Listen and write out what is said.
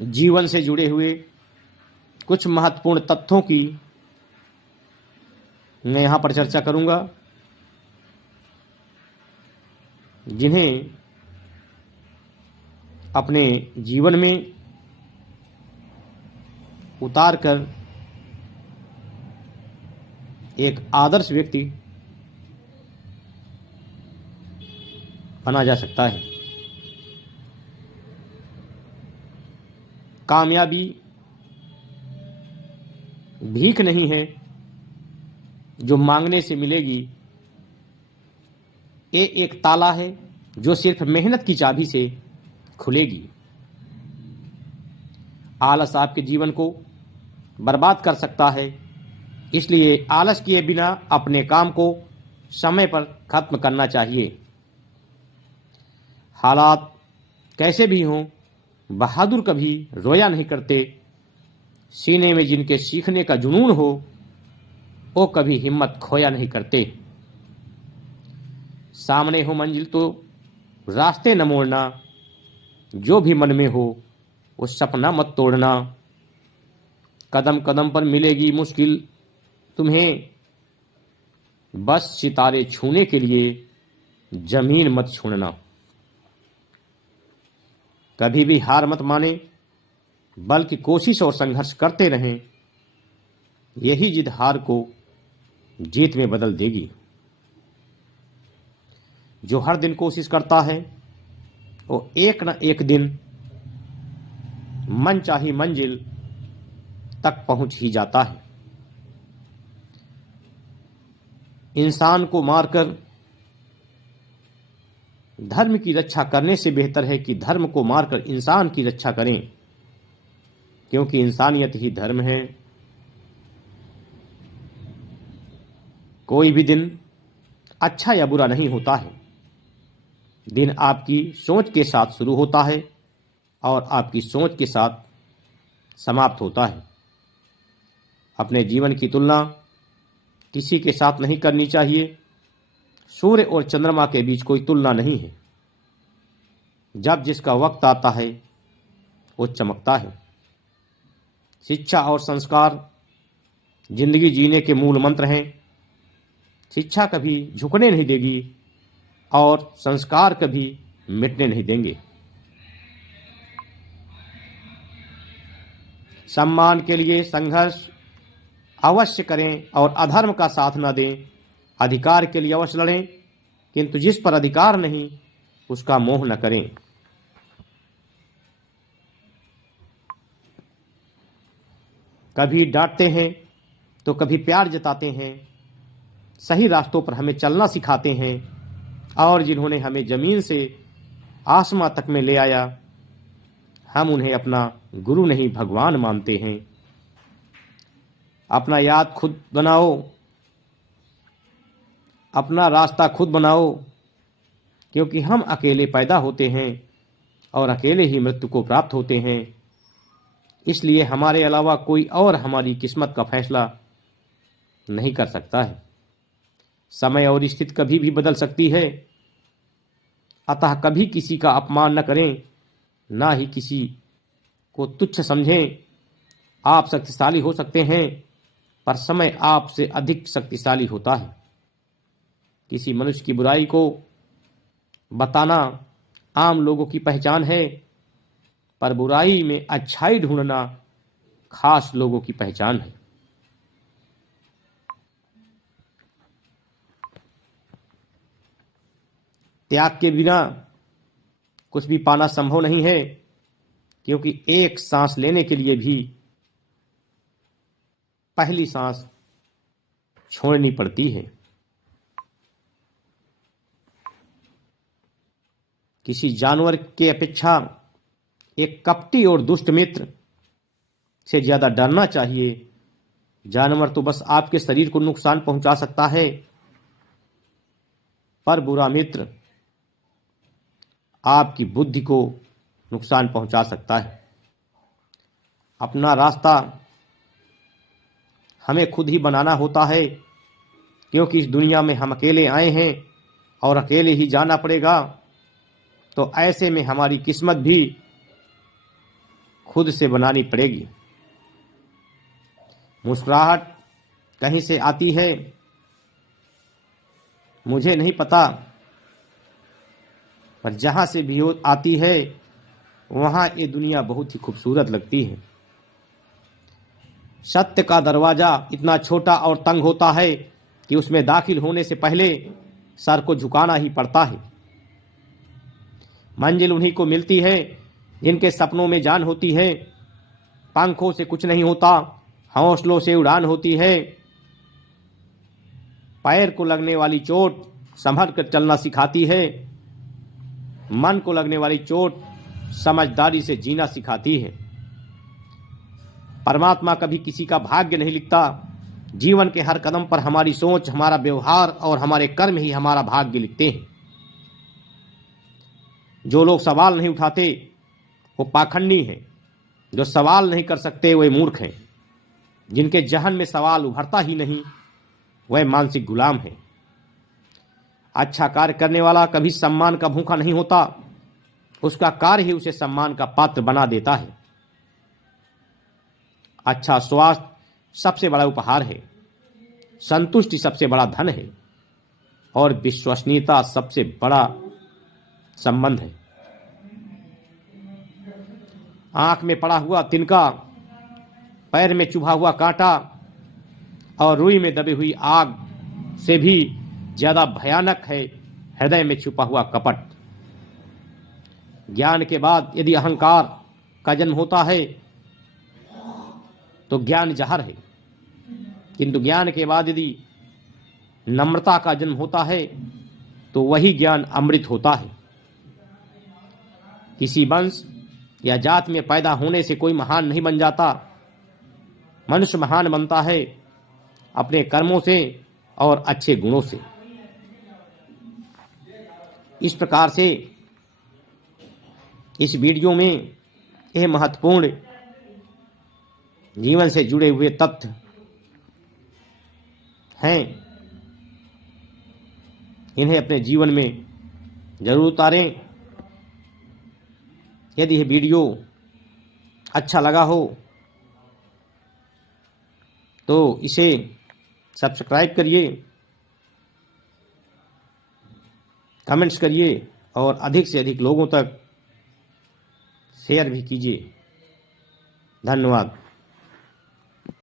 जीवन से जुड़े हुए कुछ महत्वपूर्ण तथ्यों की मैं यहाँ पर चर्चा करूँगा, जिन्हें अपने जीवन में उतार कर एक आदर्श व्यक्ति बना जा सकता है। कामयाबी भीख नहीं है जो मांगने से मिलेगी, ये एक ताला है जो सिर्फ मेहनत की चाबी से खुलेगी। आलस आपके जीवन को बर्बाद कर सकता है, इसलिए आलस किए बिना अपने काम को समय पर खत्म करना चाहिए। हालात कैसे भी हों, बहादुर कभी रोया नहीं करते। सीने में जिनके सीखने का जुनून हो, वो कभी हिम्मत खोया नहीं करते। सामने हो मंजिल तो रास्ते न मोड़ना, जो भी मन में हो वो सपना मत तोड़ना। कदम कदम पर मिलेगी मुश्किल तुम्हें, बस सितारे छूने के लिए जमीन मत छोड़ना। कभी भी हार मत माने, बल्कि कोशिश और संघर्ष करते रहें। यही जिद हार को जीत में बदल देगी। जो हर दिन कोशिश करता है वो एक न एक दिन मनचाही मंजिल तक पहुंच ही जाता है। इंसान को मारकर धर्म की रक्षा करने से बेहतर है कि धर्म को मारकर इंसान की रक्षा करें, क्योंकि इंसानियत ही धर्म है। कोई भी दिन अच्छा या बुरा नहीं होता है। दिन आपकी सोच के साथ शुरू होता है और आपकी सोच के साथ समाप्त होता है। अपने जीवन की तुलना किसी के साथ नहीं करनी चाहिए। सूर्य और चंद्रमा के बीच कोई तुलना नहीं है। जब जिसका वक्त आता है वो चमकता है। शिक्षा और संस्कार जिंदगी जीने के मूल मंत्र हैं। शिक्षा कभी झुकने नहीं देगी और संस्कार कभी मिटने नहीं देंगे। सम्मान के लिए संघर्ष अवश्य करें और अधर्म का साथ न दें। अधिकार के लिए अवश्य लड़ें, किंतु जिस पर अधिकार नहीं उसका मोह न करें। कभी डांटते हैं तो कभी प्यार जताते हैं। सही रास्तों पर हमें चलना सिखाते हैं, और जिन्होंने हमें जमीन से आसमां तक में ले आया, हम उन्हें अपना गुरु नहीं भगवान मानते हैं। अपना याद खुद बनाओ, अपना रास्ता खुद बनाओ, क्योंकि हम अकेले पैदा होते हैं और अकेले ही मृत्यु को प्राप्त होते हैं। इसलिए हमारे अलावा कोई और हमारी किस्मत का फैसला नहीं कर सकता है। समय और स्थिति कभी भी बदल सकती है, अतः कभी किसी का अपमान न करें, ना ही किसी को तुच्छ समझें। आप शक्तिशाली हो सकते हैं, पर समय आपसे अधिक शक्तिशाली होता है। किसी मनुष्य की बुराई को बताना आम लोगों की पहचान है, पर बुराई में अच्छाई ढूंढना खास लोगों की पहचान है। त्याग के बिना कुछ भी पाना संभव नहीं है, क्योंकि एक सांस लेने के लिए भी पहली सांस छोड़नी पड़ती है। किसी जानवर के अपेक्षा एक कपटी और दुष्ट मित्र से ज्यादा डरना चाहिए। जानवर तो बस आपके शरीर को नुकसान पहुंचा सकता है, पर बुरा मित्र आपकी बुद्धि को नुकसान पहुंचा सकता है। अपना रास्ता हमें खुद ही बनाना होता है, क्योंकि इस दुनिया में हम अकेले आए हैं और अकेले ही जाना पड़ेगा। तो ऐसे में हमारी किस्मत भी खुद से बनानी पड़ेगी। मुस्कुराहट कहीं से आती है मुझे नहीं पता, पर जहां से भी आती है वहां ये दुनिया बहुत ही खूबसूरत लगती है। सत्य का दरवाजा इतना छोटा और तंग होता है कि उसमें दाखिल होने से पहले सर को झुकाना ही पड़ता है। मंजिल उन्हीं को मिलती है जिनके सपनों में जान होती है। पंखों से कुछ नहीं होता, हौसलों से उड़ान होती है। पैर को लगने वाली चोट संभल कर चलना सिखाती है। मन को लगने वाली चोट समझदारी से जीना सिखाती है। परमात्मा कभी किसी का भाग्य नहीं लिखता। जीवन के हर कदम पर हमारी सोच, हमारा व्यवहार और हमारे कर्म ही हमारा भाग्य लिखते हैं। जो लोग सवाल नहीं उठाते वो पाखंडी हैं। जो सवाल नहीं कर सकते वे मूर्ख हैं। जिनके जहन में सवाल उभरता ही नहीं वह मानसिक गुलाम है। अच्छा कार्य करने वाला कभी सम्मान का भूखा नहीं होता। उसका कार्य ही उसे सम्मान का पात्र बना देता है। अच्छा स्वास्थ्य सबसे बड़ा उपहार है। संतुष्टि सबसे बड़ा धन है और विश्वसनीयता सबसे बड़ा संबंध है। आंख में पड़ा हुआ तिनका, पैर में चुभा हुआ कांटा और रुई में दबी हुई आग से भी ज्यादा भयानक है हृदय में छुपा हुआ कपट। ज्ञान के बाद यदि अहंकार का जन्म होता है तो ज्ञान जहर है, किंतु ज्ञान के बाद यदि नम्रता का जन्म होता है तो वही ज्ञान अमृत होता है। किसी वंश या जात में पैदा होने से कोई महान नहीं बन जाता। मनुष्य महान बनता है अपने कर्मों से और अच्छे गुणों से। इस प्रकार से इस वीडियो में यह महत्वपूर्ण जीवन से जुड़े हुए तथ्य हैं। इन्हें अपने जीवन में जरूर उतारें। यदि यह वीडियो अच्छा लगा हो तो इसे सब्सक्राइब करिए, कमेंट्स करिए और अधिक से अधिक लोगों तक शेयर भी कीजिए। धन्यवाद।